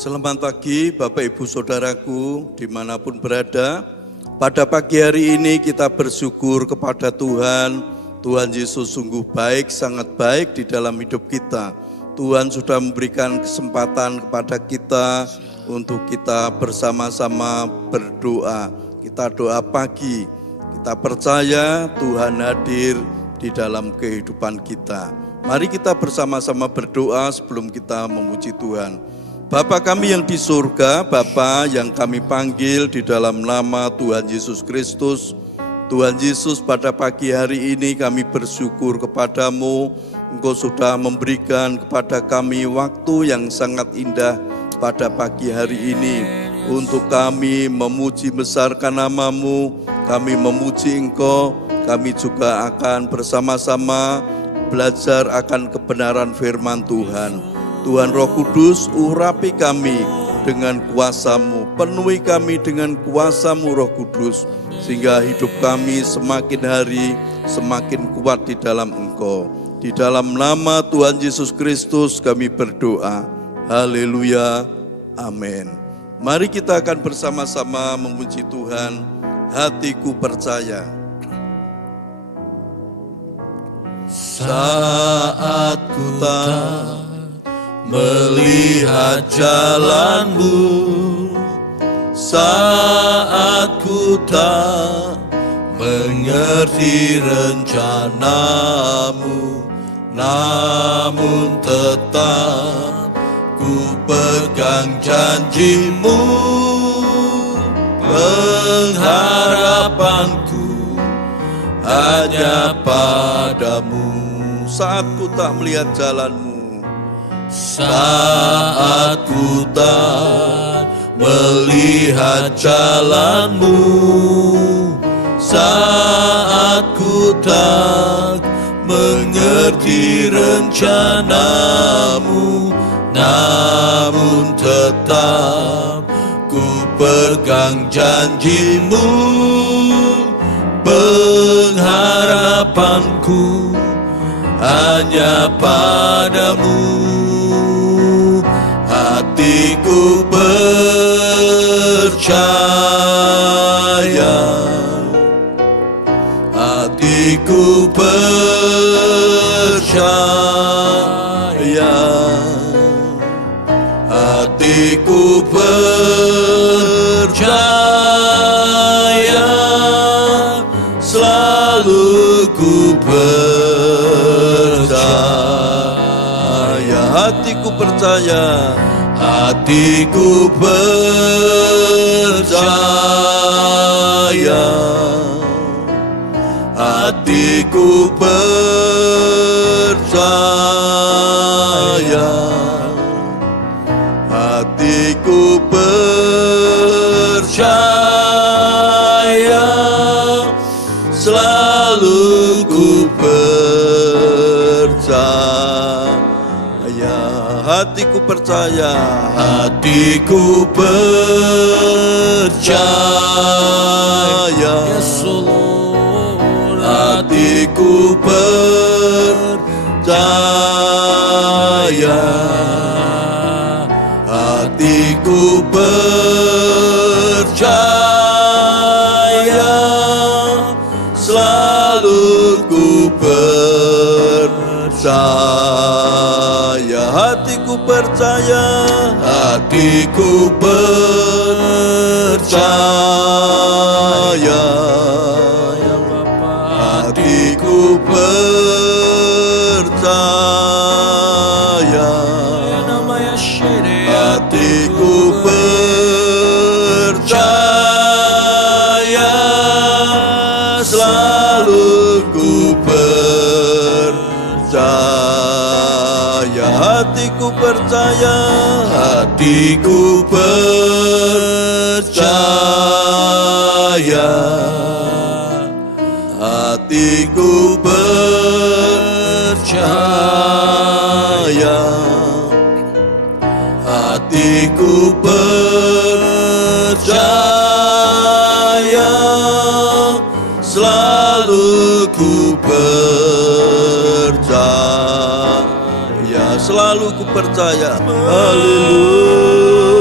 Selamat pagi Bapak Ibu Saudaraku dimanapun berada. Pada pagi hari ini kita bersyukur kepada Tuhan. Tuhan Yesus sungguh baik, sangat baik di dalam hidup kita. Tuhan sudah memberikan kesempatan kepada kita untuk kita bersama-sama berdoa. Kita doa pagi, kita percaya Tuhan hadir di dalam kehidupan kita. Mari kita bersama-sama berdoa sebelum kita memuji Tuhan. Bapa kami yang di surga, Bapa yang kami panggil di dalam nama Tuhan Yesus Kristus. Tuhan Yesus, pada pagi hari ini kami bersyukur kepadamu. Engkau sudah memberikan kepada kami waktu yang sangat indah pada pagi hari ini. Untuk kami memuji besarkan namamu, kami memuji Engkau. Kami juga akan bersama-sama belajar akan kebenaran firman Tuhan. Tuhan Roh Kudus, urapi kami dengan kuasa-Mu, penuhi kami dengan kuasa-Mu Roh Kudus, sehingga hidup kami semakin hari semakin kuat di dalam Engkau. Di dalam nama Tuhan Yesus Kristus kami berdoa. Haleluya, amin. Mari kita akan bersama-sama memuji Tuhan. Hatiku percaya. Saat ku tak melihat jalanmu, saat ku tak mengerti rencanamu, namun tetap ku pegang janjimu. Pengharapanku hanya padamu. Saat ku tak melihat jalanmu, saat ku tak melihat jalanmu, saat ku tak mengerti rencanamu, namun tetap ku pegang janjimu. Pengharapanku hanya padamu. Hatiku percaya, hatiku percaya, hatiku percaya, selalu ku percaya. Hatiku percaya, hatiku percaya, hatiku percaya, hatiku percaya, selalu ku percaya. Hatiku percaya, hatiku percaya, hatiku percaya, hatiku percaya, selalu ku percaya. Hatiku percaya, hatiku percaya, hatiku percaya, hatiku percaya, selalu ku percaya. Hatiku percaya, hatiku percaya, hatiku percaya, hatiku percaya, selalu ku percaya, selalu ku percaya. Haleluya.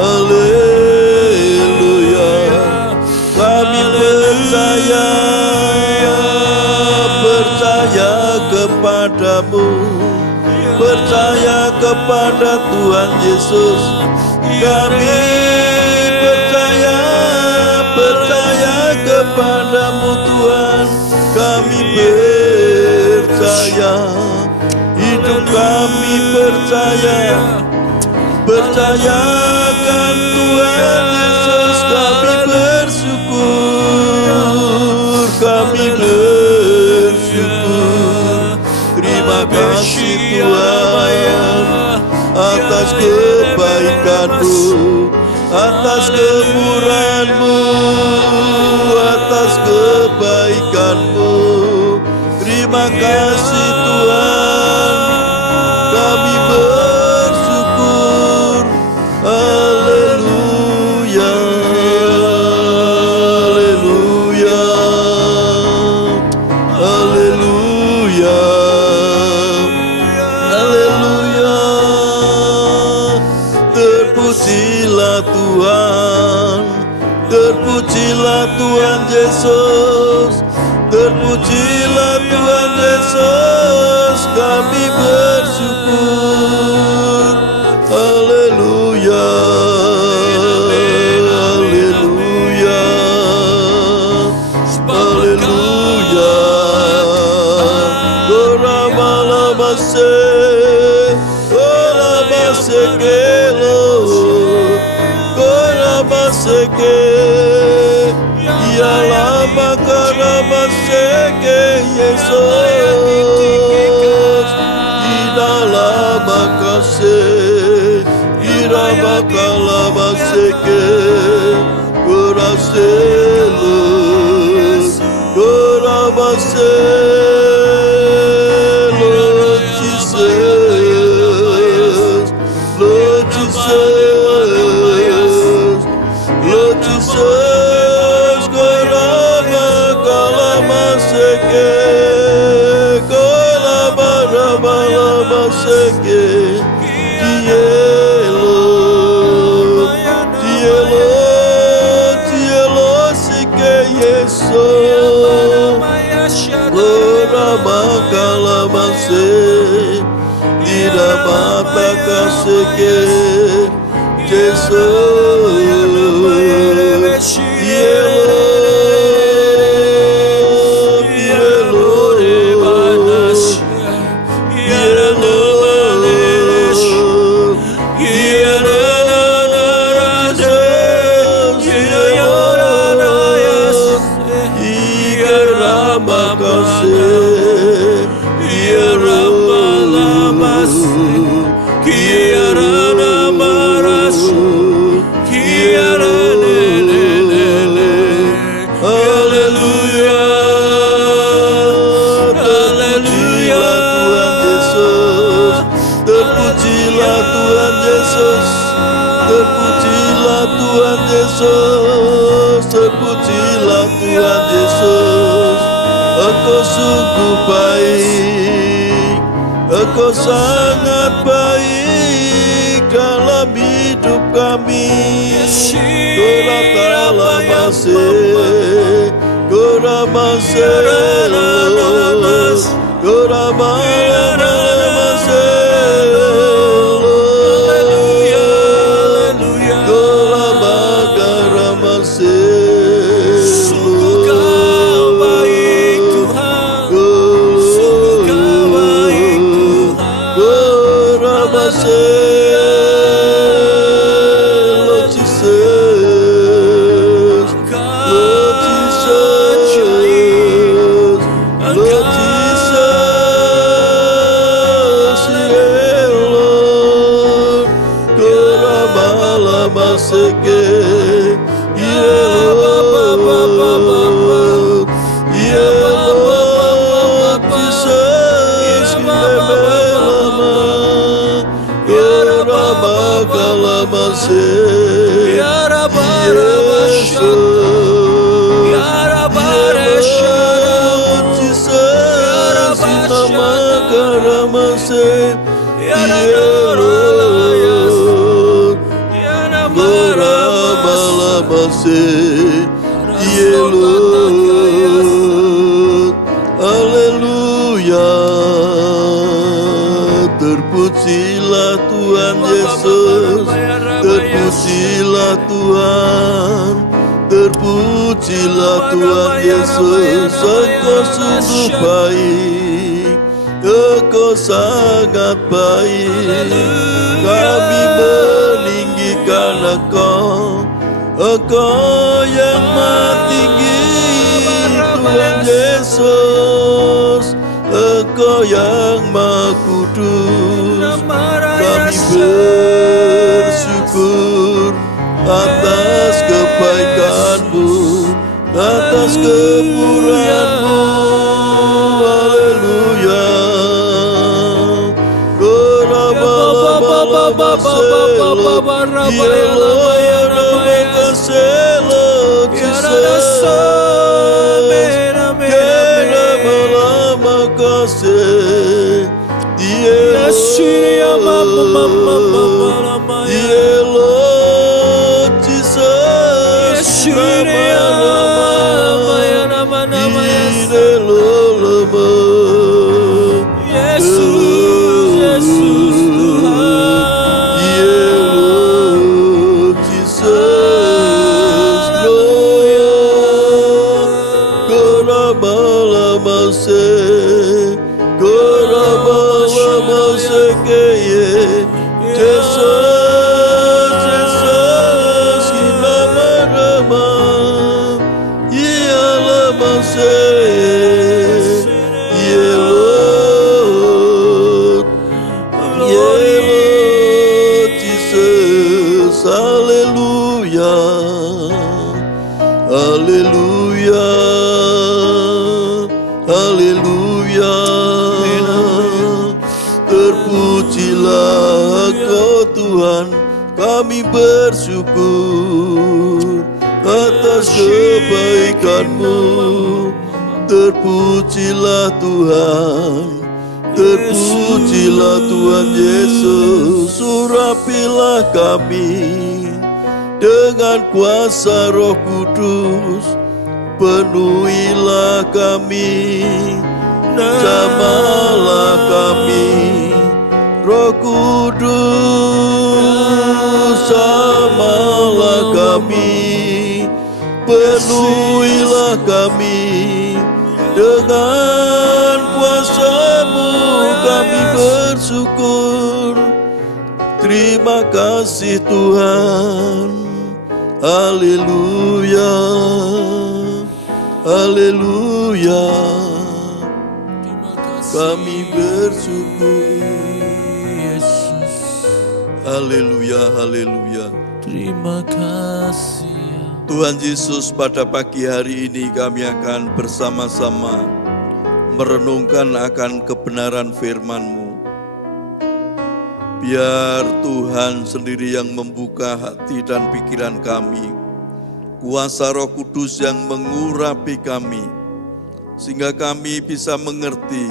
haleluya. Kami percaya kepadamu, percaya kepada Tuhan Yesus. Kami percaya kepadamu Tuhan. Kami percaya, hidup kami percayakan Tuhan Yesus. Kami bersyukur. Terima kasih Tuhan atas kebaikan-Mu, atas kemurahan-Mu, atas kebaikan-Mu. Terima kasih Tuhan, kami bersyukur. Haleluya, haleluya, haleluya, haleluya. Terpujilah Tuhan, terpujilah Tuhan Yesus, terpujilah Tuhan Yesus. Kami bersyukur. Haleluya, haleluya, haleluya. Goramalabase, gorabasekelo, gorabaseke, yalama karabaseke Yesus. Idalama kase, irabakalabaseke, goraselo, gorabaselo, Jesus, Lord Jesus, Lord Jesus, gorabakalamaseke, gorabarabalabaseke, Dielo, sike Yesus, gorabakalamase, irabatakaseke, Jesus, terpujilah Tuhan Yesus, terpujilah Tuhan Yesus. Engkau sungguh baik, Engkau sangat baik dalam hidup kami. Goratalamase, goramase, goramalamase, Sungguh Kau baik Tuhan, sungguh Kau baik Tuhan. Lord Jesus, Lord Jesus, Lord Jesus, yeah, Lord, gorabalamaseke, yeah, Lord, yeah, Lord Jesus, kinebelama, gorabakalamase, Yesus, Jesus, inamakaramase, yeah, Lord, say, yeah Lord, haleluya. Terpujilah Tuhan Yesus, terpujilah Tuhan, terpujilah Tuhan Yesus. Engkau sungguh baik, Engkau sangat baik. Kami meninggikan Engkau, Engkau yang maha tinggi, Tuhan Yesus. Engkau yang maha kudus. Kami bersyukur atas kebaikan-Mu, atas kemurahan-Mu. Haleluya. Terpujilah Engkau Tuhan, kami bersyukur atas kebaikan-Mu. Terpujilah Tuhan, terpujilah Tuhan Yesus. Urapilah kami dengan kuasa Roh Kudus, penuhilah kami, jamalah kami, Roh Kudus, jamalah kami, penuhilah kami dengan kuasa-Mu. Kami bersyukur, terima kasih Tuhan. Haleluya, haleluya. Kami bersyukur. Haleluya, haleluya. Terima kasih Tuhan Yesus, pada pagi hari ini kami akan bersama-sama merenungkan akan kebenaran firman-Mu. Biar Tuhan sendiri yang membuka hati dan pikiran kami, kuasa Roh Kudus yang mengurapi kami, sehingga kami bisa mengerti,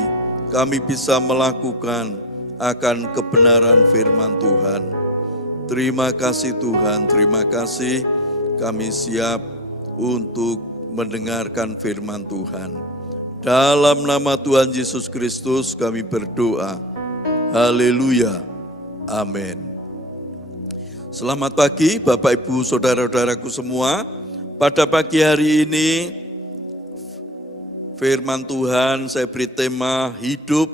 kami bisa melakukan akan kebenaran firman Tuhan. Terima kasih Tuhan, terima kasih. Kami siap untuk mendengarkan firman Tuhan. Dalam nama Tuhan Yesus Kristus kami berdoa. Haleluya. Amin. Selamat pagi Bapak Ibu Saudara-saudaraku semua. Pada pagi hari ini firman Tuhan saya beri tema hidup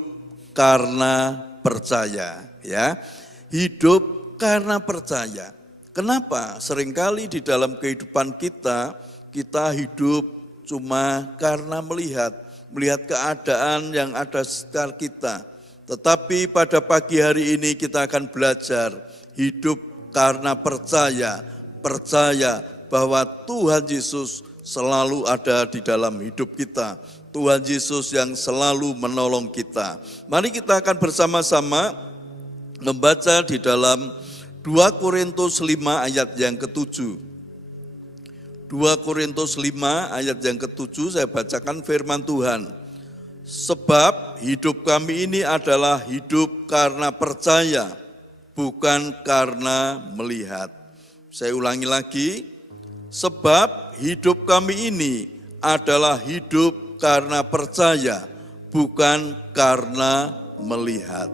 karena percaya, ya. Hidup karena percaya. Kenapa? Seringkali di dalam kehidupan kita hidup cuma karena melihat keadaan yang ada sekitar kita. Tetapi pada pagi hari ini kita akan belajar hidup karena percaya bahwa Tuhan Yesus selalu ada di dalam hidup kita. Tuhan Yesus yang selalu menolong kita. Mari kita akan bersama-sama membaca di dalam 2 Korintus 5 ayat yang ke-7. 2 Korintus 5 ayat yang ke-7 saya bacakan firman Tuhan. Sebab hidup kami ini adalah hidup karena percaya, bukan karena melihat. Saya ulangi lagi, Sebab hidup kami ini adalah hidup karena percaya, bukan karena melihat.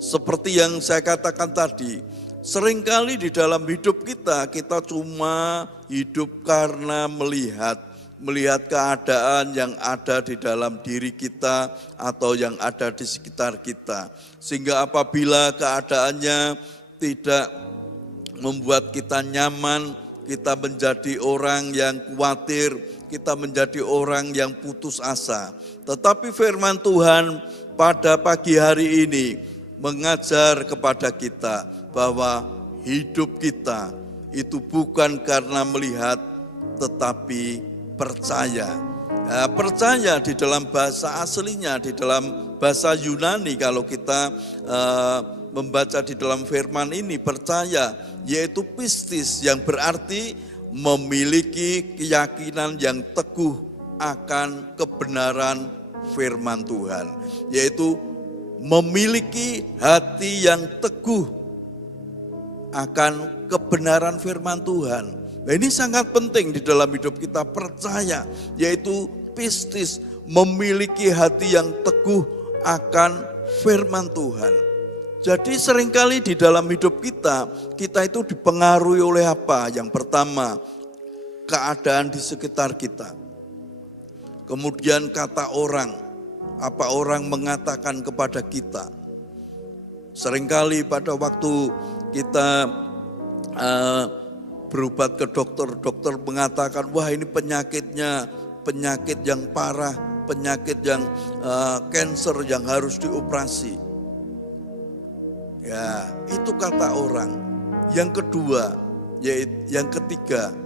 Seperti yang saya katakan tadi, seringkali di dalam hidup kita cuma hidup karena melihat keadaan yang ada di dalam diri kita atau yang ada di sekitar kita. Sehingga apabila keadaannya tidak membuat kita nyaman, kita menjadi orang yang khawatir, kita menjadi orang yang putus asa. Tetapi firman Tuhan pada pagi hari ini mengajar kepada kita bahwa hidup kita itu bukan karena melihat, tetapi percaya. Percaya di dalam bahasa aslinya, di dalam bahasa Yunani kalau kita membaca di dalam firman ini, percaya yaitu pistis, yang berarti memiliki keyakinan yang teguh akan kebenaran firman Tuhan, yaitu memiliki hati yang teguh akan kebenaran firman Tuhan. Nah, ini sangat penting di dalam hidup kita, percaya yaitu pistis, memiliki hati yang teguh akan firman Tuhan. Jadi seringkali di dalam hidup kita itu dipengaruhi oleh apa? Yang pertama, keadaan di sekitar kita. Kemudian kata orang, apa orang mengatakan kepada kita. Seringkali pada waktu kita berobat ke dokter mengatakan, wah ini penyakitnya penyakit yang parah, penyakit yang kanker yang harus dioperasi. Ya, itu kata orang. Yang kedua, yang ketiga,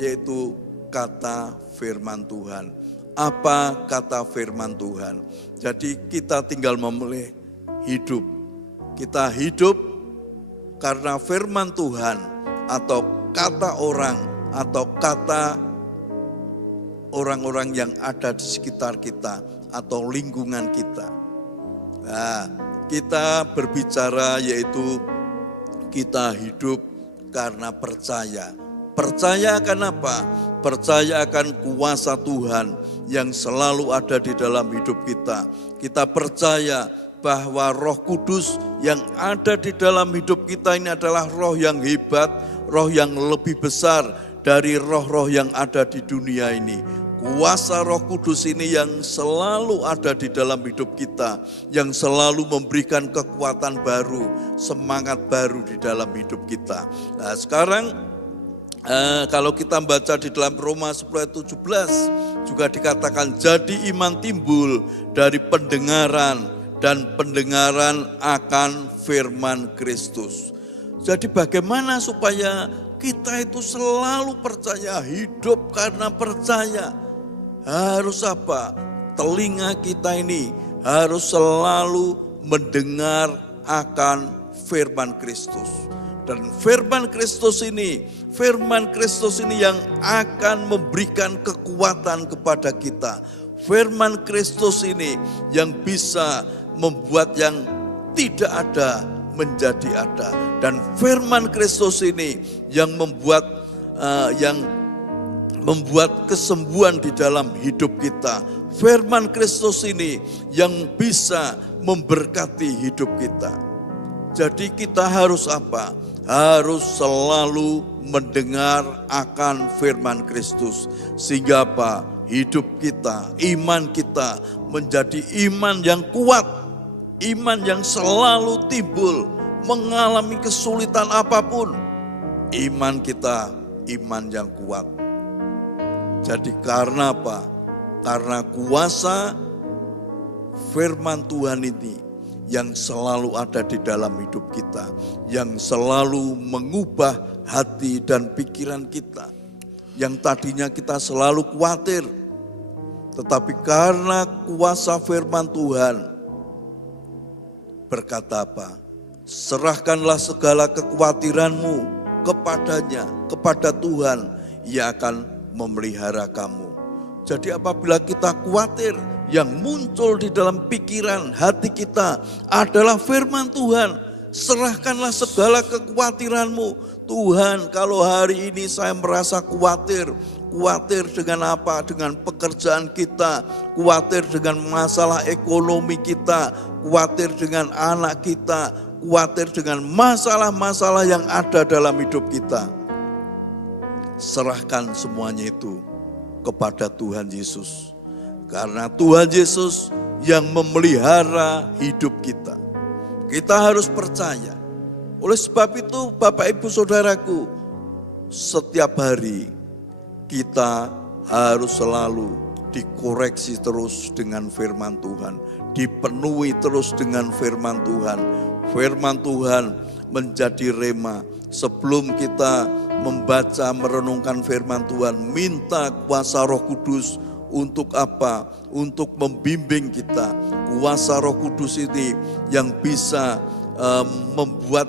yaitu kata firman Tuhan. Apa kata firman Tuhan? Jadi kita tinggal memilih hidup. Kita hidup karena firman Tuhan atau kata orang atau kata orang-orang yang ada di sekitar kita atau lingkungan kita. Nah, kita berbicara yaitu kita hidup karena percaya. Percaya akan apa? Percaya akan kuasa Tuhan yang selalu ada di dalam hidup kita. Kita percaya bahwa Roh Kudus yang ada di dalam hidup kita ini adalah roh yang hebat, roh yang lebih besar dari roh-roh yang ada di dunia ini. Kuasa Roh Kudus ini yang selalu ada di dalam hidup kita, yang selalu memberikan kekuatan baru, semangat baru di dalam hidup kita. Nah, sekarang kalau kita baca di dalam Roma 10:17 juga dikatakan, jadi iman timbul dari pendengaran dan pendengaran akan firman Kristus. Jadi bagaimana supaya kita itu selalu percaya, hidup karena percaya? Harus apa? Telinga kita ini harus selalu mendengar akan firman Kristus. Dan firman Kristus ini yang akan memberikan kekuatan kepada kita. Firman Kristus ini yang bisa membuat yang tidak ada menjadi ada. Dan firman Kristus ini yang membuat kesembuhan di dalam hidup kita. Firman Kristus ini yang bisa memberkati hidup kita. Jadi kita harus apa? Harus selalu mendengar akan firman Kristus. Sehingga apa? Hidup kita, iman kita menjadi iman yang kuat. Iman yang selalu timbul mengalami kesulitan apapun. Iman kita, iman yang kuat. Jadi karena apa? Karena kuasa firman Tuhan ini yang selalu ada di dalam hidup kita, yang selalu mengubah hati dan pikiran kita. Yang tadinya kita selalu khawatir, tetapi karena kuasa firman Tuhan berkata apa? Serahkanlah segala kekhawatiranmu kepadanya, kepada Tuhan, Ia akan memelihara kamu. Jadi apabila kita khawatir, yang muncul di dalam pikiran hati kita adalah firman Tuhan. Serahkanlah segala kekhawatiranmu. Tuhan, kalau hari ini saya merasa khawatir dengan apa? Dengan pekerjaan kita, khawatir dengan masalah ekonomi kita, khawatir dengan anak kita, khawatir dengan masalah-masalah yang ada dalam hidup kita. Serahkan semuanya itu kepada Tuhan Yesus. Karena Tuhan Yesus yang memelihara hidup kita. Kita harus percaya. Oleh sebab itu Bapak Ibu Saudaraku, setiap hari kita harus selalu dikoreksi terus dengan firman Tuhan. Dipenuhi terus dengan firman Tuhan. Firman Tuhan menjadi rema. Sebelum kita membaca, merenungkan firman Tuhan, minta kuasa Roh Kudus untuk apa? Untuk membimbing kita. Kuasa Roh Kudus ini yang bisa membuat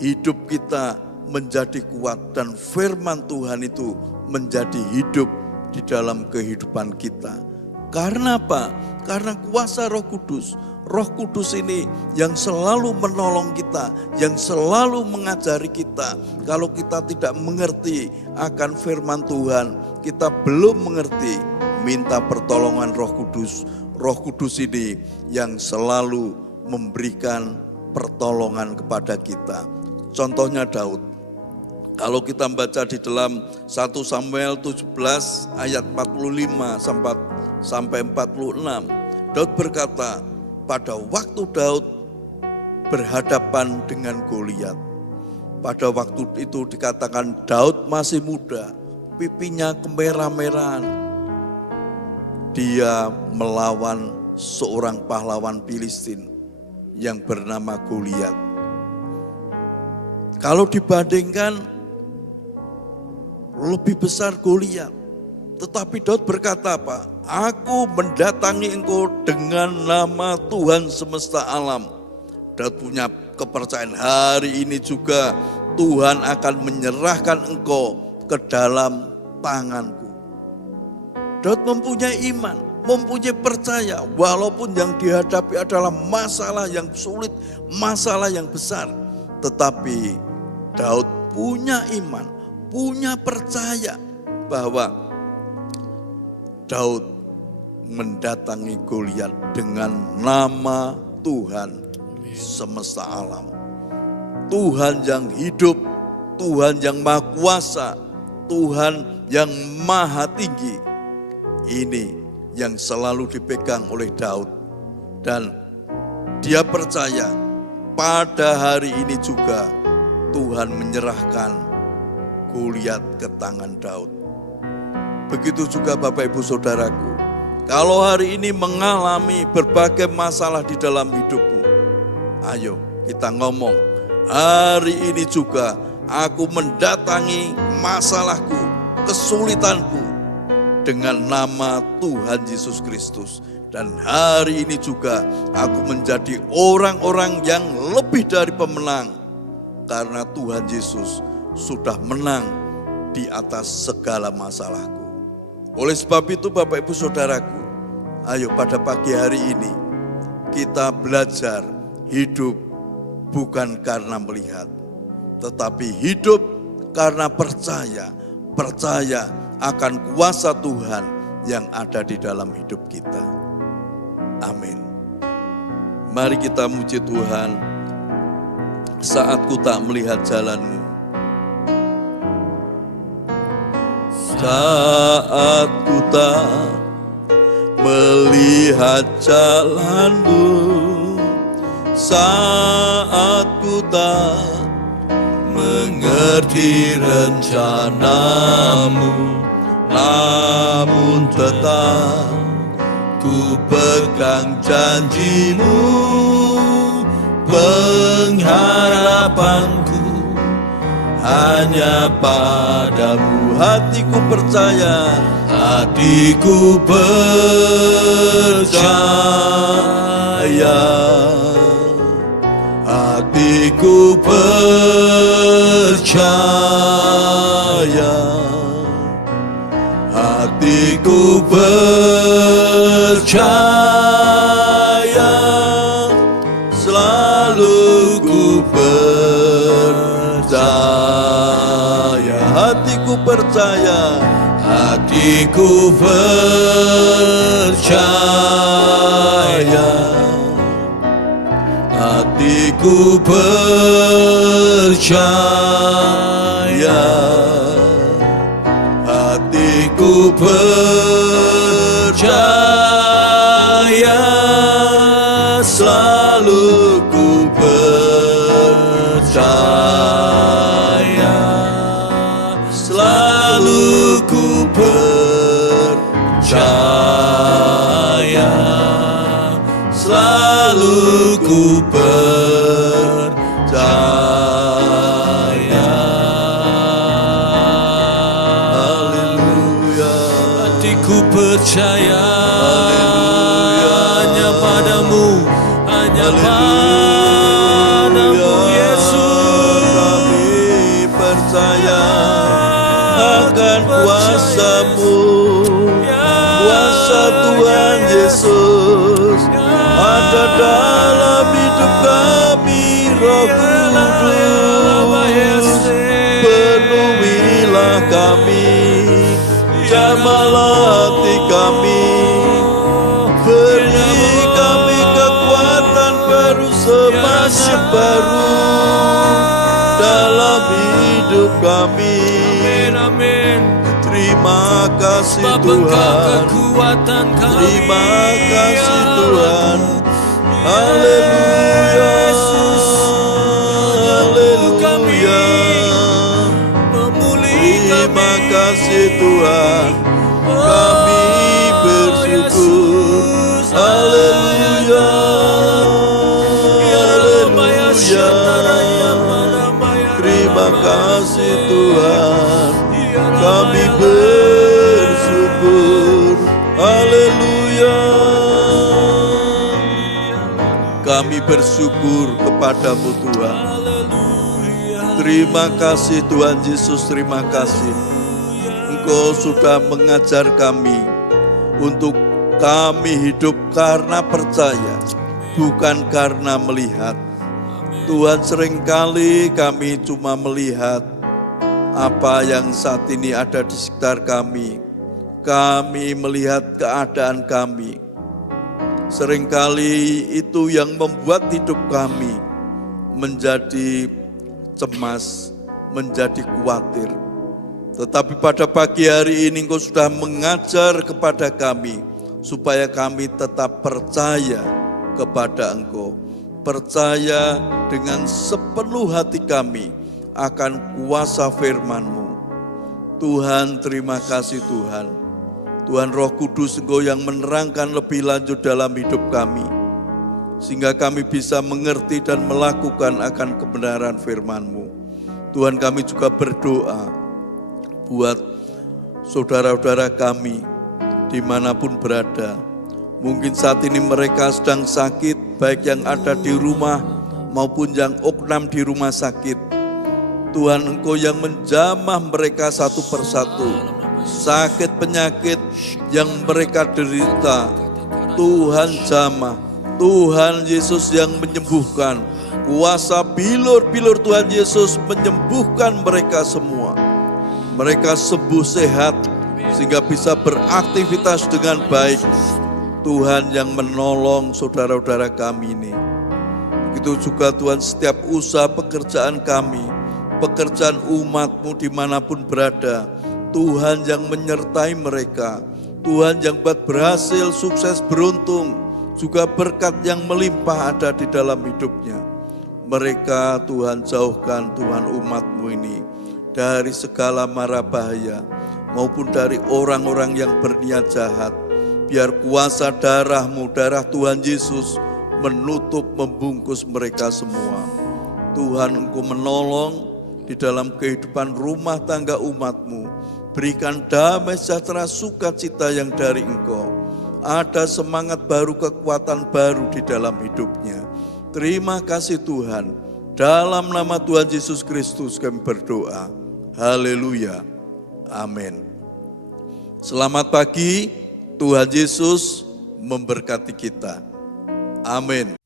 hidup kita menjadi kuat dan firman Tuhan itu menjadi hidup di dalam kehidupan kita. Karena apa? Karena kuasa Roh Kudus. Roh Kudus ini yang selalu menolong kita, yang selalu mengajari kita. Kalau kita tidak mengerti akan firman Tuhan, kita belum mengerti, minta pertolongan Roh Kudus. Roh Kudus ini yang selalu memberikan pertolongan kepada kita. Contohnya Daud. Kalau kita baca di dalam 1 Samuel 17 ayat 45 sampai 46. Daud berkata, pada waktu Daud berhadapan dengan Goliat. Pada waktu itu dikatakan Daud masih muda, pipinya kemerah-merahan. Dia melawan seorang pahlawan Filistin yang bernama Goliat. Kalau dibandingkan lebih besar Goliat. Tetapi Daud berkata apa? Aku mendatangi engkau dengan nama Tuhan semesta alam. Daud punya kepercayaan hari ini juga Tuhan akan menyerahkan engkau ke dalam tanganku. Daud mempunyai iman, mempunyai percaya walaupun yang dihadapi adalah masalah yang sulit, masalah yang besar. Tetapi Daud punya iman, punya percaya bahwa Daud mendatangi Goliat dengan nama Tuhan semesta alam. Tuhan yang hidup, Tuhan yang maha kuasa, Tuhan yang maha tinggi. Ini yang selalu dipegang oleh Daud. Dan dia percaya pada hari ini juga Tuhan menyerahkan Goliat ke tangan Daud. Begitu juga Bapak Ibu Saudaraku. Kalau hari ini mengalami berbagai masalah di dalam hidupmu, ayo kita ngomong, hari ini juga aku mendatangi masalahku, kesulitanku dengan nama Tuhan Yesus Kristus. Dan hari ini juga aku menjadi orang-orang yang lebih dari pemenang. Karena Tuhan Yesus sudah menang di atas segala masalahku. Oleh sebab itu Bapak Ibu Saudaraku, ayo pada pagi hari ini kita belajar hidup bukan karena melihat, tetapi hidup karena percaya akan kuasa Tuhan yang ada di dalam hidup kita. Amin. Mari kita muji Tuhan. Saat ku tak melihat jalanmu, saat ku tak melihat jalanmu, saat ku tak mengerti rencanamu, namun tetap ku pegang janjimu. Pengharapanku hanya padamu. Hatiku percaya, hatiku percaya, hatiku percaya, hatiku percaya, selalu ku percaya. hatiku percaya, hatiku percaya, hatiku percaya, hatiku percaya, selalu ku percaya, selalu ku percaya, selalu ku percaya. haleluya. Hatiku percaya hanya padamu, hanya padamu Yesus. Kami percaya akan kuasa-Mu, kuasa Tuhan Yesus ada dalam hidup kami. Roh Kudus, penuhilah kami, jamahlah hati kami, beri kami kekuatan baru, semangat baru dalam hidup kami. Amin. Terima kasih Sebab Engkau Tuhan, kekuatan kami. terima kasih Tuhan. Haleluya, haleluya. Terima kasih Tuhan, kami bersyukur. Haleluya, haleluya. Terima kasih Tuhan, kami bersyukur. Haleluya. Kami bersyukur kepadamu Tuhan. Terima kasih Tuhan Yesus, terima kasih. Engkau sudah mengajar kami untuk kami hidup karena percaya, bukan karena melihat. Tuhan, seringkali kami cuma melihat apa yang saat ini ada di sekitar kami. Kami melihat keadaan kami. Seringkali itu yang membuat hidup kami menjadi cemas, menjadi khawatir. Tetapi pada pagi hari ini Engkau sudah mengajar kepada kami supaya kami tetap percaya kepada Engkau. Percaya dengan sepenuh hati kami akan kuasa firman-Mu. Tuhan, terima kasih Tuhan. Tuhan Roh Kudus, Engkau yang menerangkan lebih lanjut dalam hidup kami, sehingga kami bisa mengerti dan melakukan akan kebenaran firman-Mu. Tuhan, kami juga berdoa buat saudara-saudara kami dimanapun berada. Mungkin saat ini mereka sedang sakit, baik yang ada di rumah maupun yang oknam di rumah sakit. Tuhan, Engkau yang menjamah mereka satu persatu. Sakit penyakit yang mereka derita, Tuhan jamah. Tuhan Yesus yang menyembuhkan. Kuasa bilur-bilur Tuhan Yesus menyembuhkan mereka semua. Mereka sembuh sehat sehingga bisa beraktivitas dengan baik. Tuhan yang menolong saudara-saudara kami ini. Begitu juga Tuhan, setiap usaha pekerjaan kami, pekerjaan umat-Mu dimanapun berada, Tuhan yang menyertai mereka. Tuhan yang buat berhasil, sukses, beruntung, juga berkat yang melimpah ada di dalam hidupnya. Mereka Tuhan jauhkan Tuhan umat-Mu ini dari segala mara bahaya maupun dari orang-orang yang berniat jahat. Biar kuasa darah-Mu, darah Tuhan Yesus menutup, membungkus mereka semua. Tuhan, Engkau menolong di dalam kehidupan rumah tangga umat-Mu. Berikan damai sejahtera, sukacita yang dari Engkau. Ada semangat baru, kekuatan baru di dalam hidupnya. Terima kasih Tuhan. Dalam nama Tuhan Yesus Kristus kami berdoa. Haleluya. Amin. Selamat pagi. Tuhan Yesus memberkati kita. Amin.